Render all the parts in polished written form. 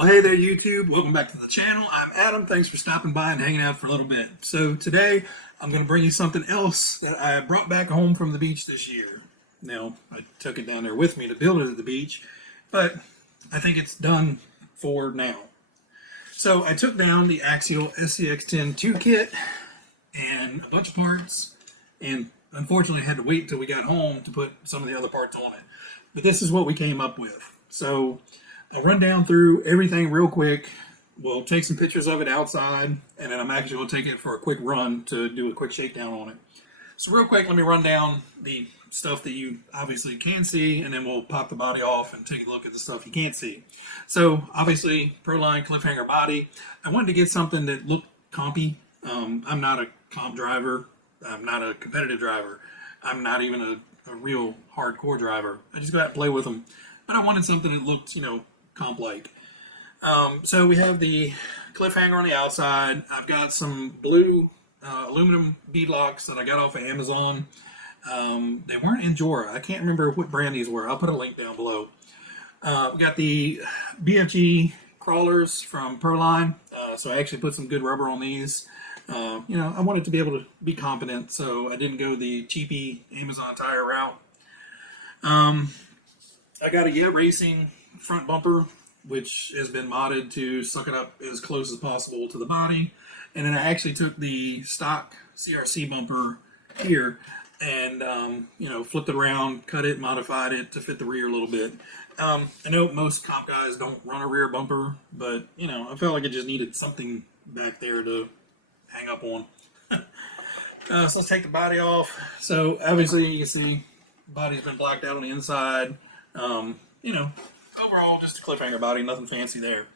Well, hey there, YouTube. Welcome back to the channel. I'm Adam. Thanks for stopping by and hanging out for a little bit. So today, I'm going to bring you something else that I brought back home from the beach this year. Now, I took it down there with me to build it at the beach, but I think it's done for now. So I took down the Axial SCX10 2 kit and a bunch of parts, and unfortunately had to wait until we got home to put some of the other parts on it. But this is what we came up with. So I'll run down through everything real quick. We'll take some pictures of it outside, and then I'm actually going to take it for a quick run to do a quick shakedown on it. So real quick, let me run down the stuff that you obviously can see, and then we'll pop the body off and take a look at the stuff you can't see. So obviously, Proline cliffhanger body. I wanted to get something that looked compy. I'm not a comp driver. I'm not a competitive driver. I'm not even a real hardcore driver. I just go out and play with them. But I wanted something that looked, comp-like. So we have the cliffhanger on the outside. I've got some blue aluminum beadlocks that I got off of Amazon. They weren't Injora. I can't remember what brand these were. I'll put a link down below. We got the BFG crawlers from Proline. So I actually put some good rubber on these. I wanted to be able to be competent, so I didn't go the cheapy Amazon tire route. I got a Racing front bumper, which has been modded to suck it up as close as possible to the body. And then I actually took the stock CRC bumper here and, flipped it around, cut it, modified it to fit the rear a little bit. I know most comp guys don't run a rear bumper, but, I felt like it just needed something back there to hang up on. So let's take the body off. So obviously you can see the body's been blacked out on the inside. Overall just a cliffhanger body, nothing fancy there.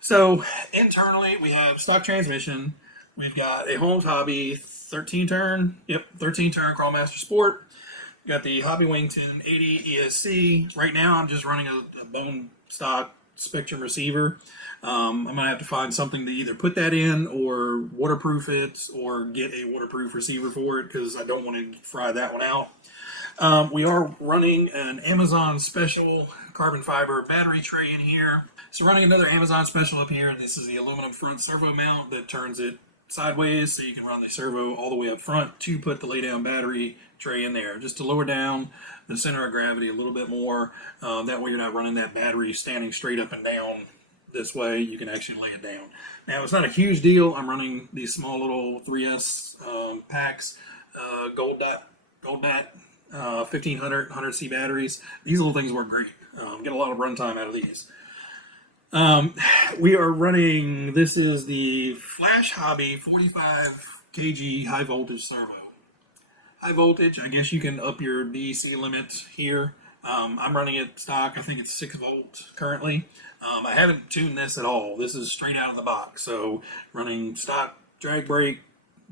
So internally we have stock transmission. We've got a Holmes Hobby 13 turn Crawlmaster Sport. We've got the Hobby Wing 1080 ESC. Right now I'm just running a bone stock Spectrum receiver. I'm going to have to find something to either put that in or waterproof it or get a waterproof receiver for it because I don't want to fry that one out. We are running an Amazon special carbon fiber battery tray in here. So running another Amazon special up here. This is the aluminum front servo mount that turns it sideways so you can run the servo all the way up front to put the lay down battery tray in there just to lower down the center of gravity a little bit more. That way you're not running that battery standing straight up and down. This way you can actually lay it down. Now it's not a huge deal. I'm running these small little 3S packs, Gold Bat 1500 100C batteries. These little things work great. Get a lot of runtime out of these. We are running, this is the Flash Hobby 45 kg high voltage servo. High voltage, I guess you can up your DEC limit here. I'm running it stock, I think it's 6 volt currently. I haven't tuned this at all. This is straight out of the box. So running stock drag brake,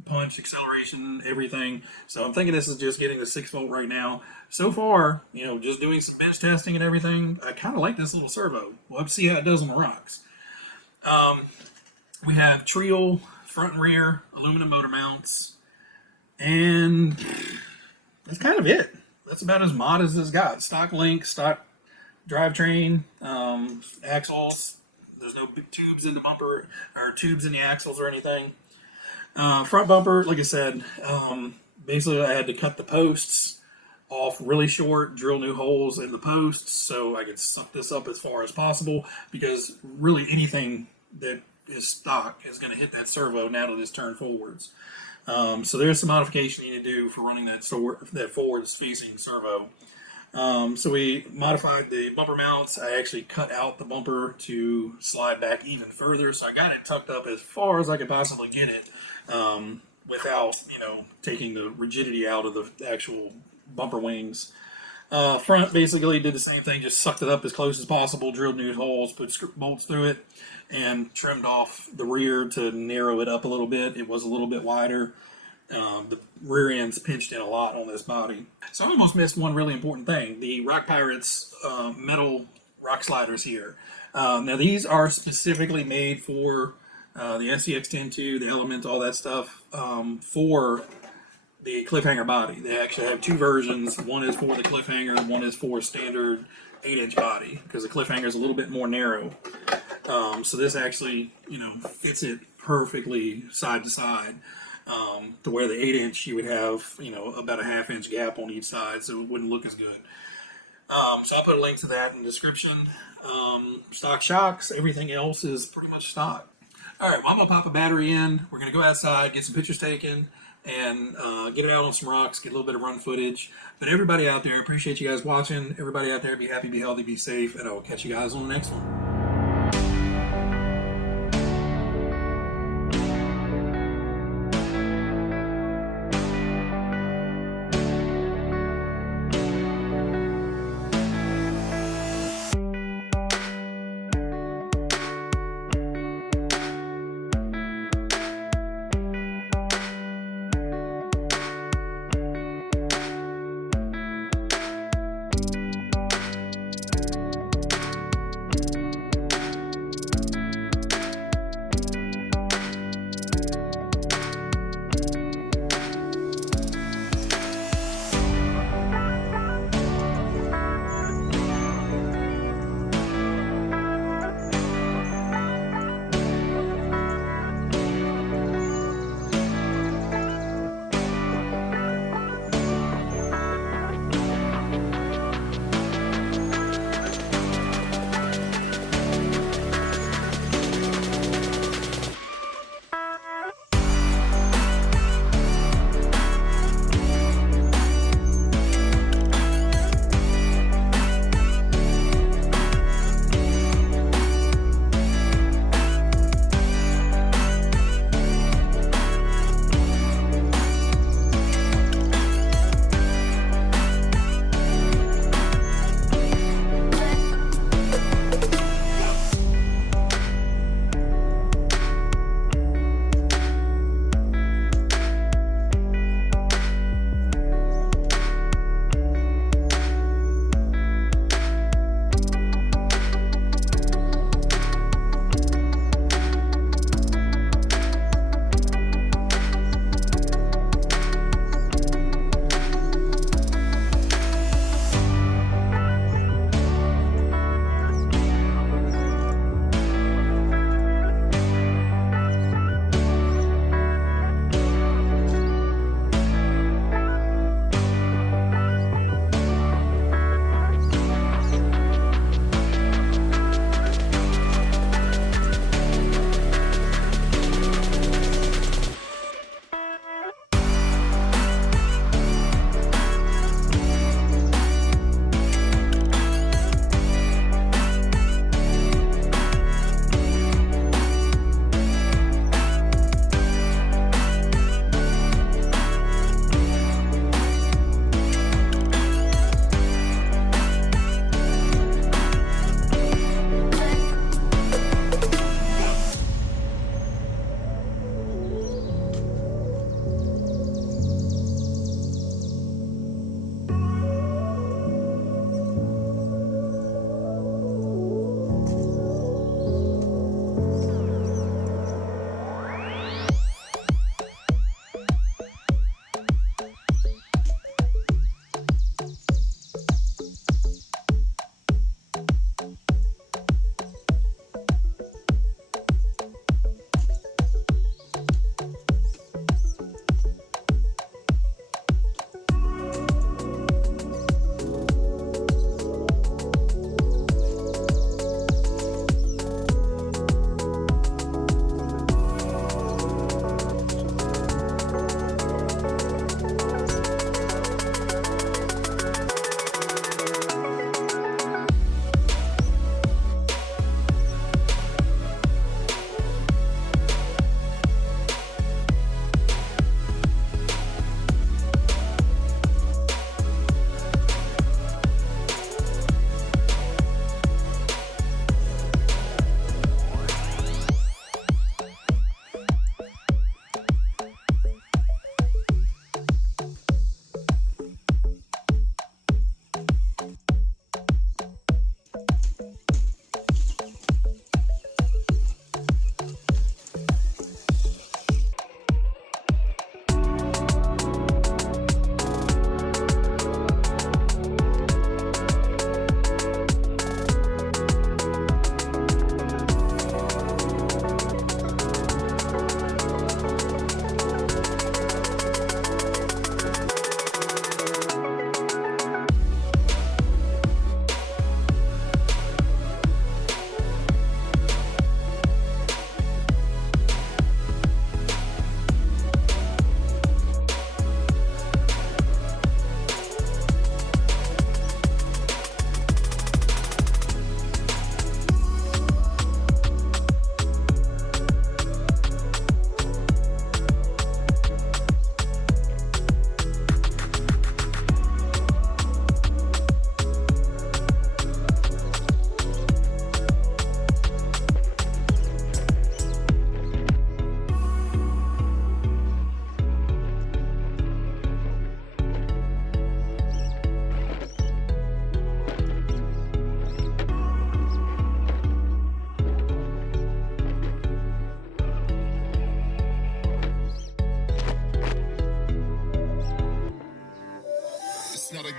punch, acceleration, everything. So I'm thinking this is just getting the 6 volt right now. So far, just doing some bench testing and everything, I kind of like this little servo. We'll have to see how it does on the rocks. We have Trio front and rear aluminum motor mounts, and that's kind of it. That's about as mod as it's got. Stock link, stock drivetrain, axles. There's no big tubes in the bumper or tubes in the axles or anything. Front bumper, like I said, basically I had to cut the posts off really short, drill new holes in the posts so I could suck this up as far as possible because really anything that is stock is going to hit that servo now that it's turned forwards. So there's some modification you need to do for running that forwards facing servo. So we modified the bumper mounts. I actually cut out the bumper to slide back even further. So I got it tucked up as far as I could possibly get it without, taking the rigidity out of the actual bumper wings. Front basically did the same thing, just sucked it up as close as possible, drilled new holes, put bolts through it, and trimmed off the rear to narrow it up a little bit. It was a little bit wider. The rear end's pinched in a lot on this body. So I almost missed one really important thing. The Rock Pirates metal rock sliders here. Now these are specifically made for the SCX10 the Element, all that stuff, for the cliffhanger body. They actually have two versions. One is for the cliffhanger, one is for standard 8-inch body because the cliffhanger is a little bit more narrow. So this actually, fits it perfectly side to side. To where the 8-inch, you would have, about a 1/2 inch gap on each side, so it wouldn't look as good. So I'll put a link to that in the description. Stock shocks, everything else is pretty much stock. All right, well, I'm gonna pop a battery in. We're gonna go outside, get some pictures taken, and get it out on some rocks, get a little bit of run footage. But everybody out there, appreciate you guys watching. Everybody out there, be happy, be healthy, be safe, and I will catch you guys on the next one.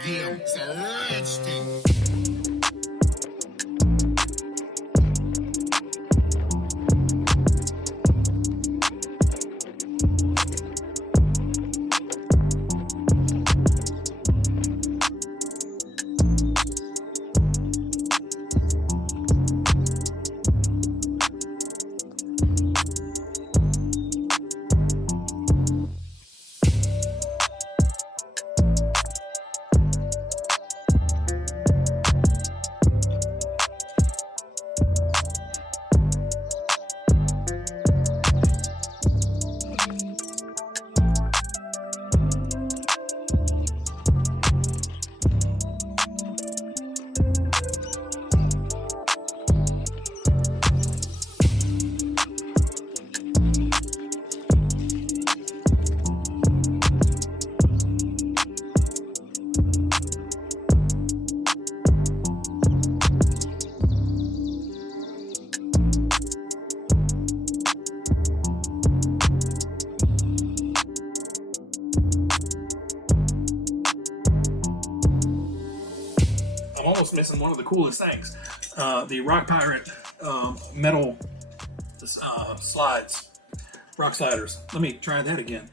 Addam. It's a rich thing. I'm almost missing one of the coolest things. The Rock Pirate metal slides, rock sliders. Let me try that again.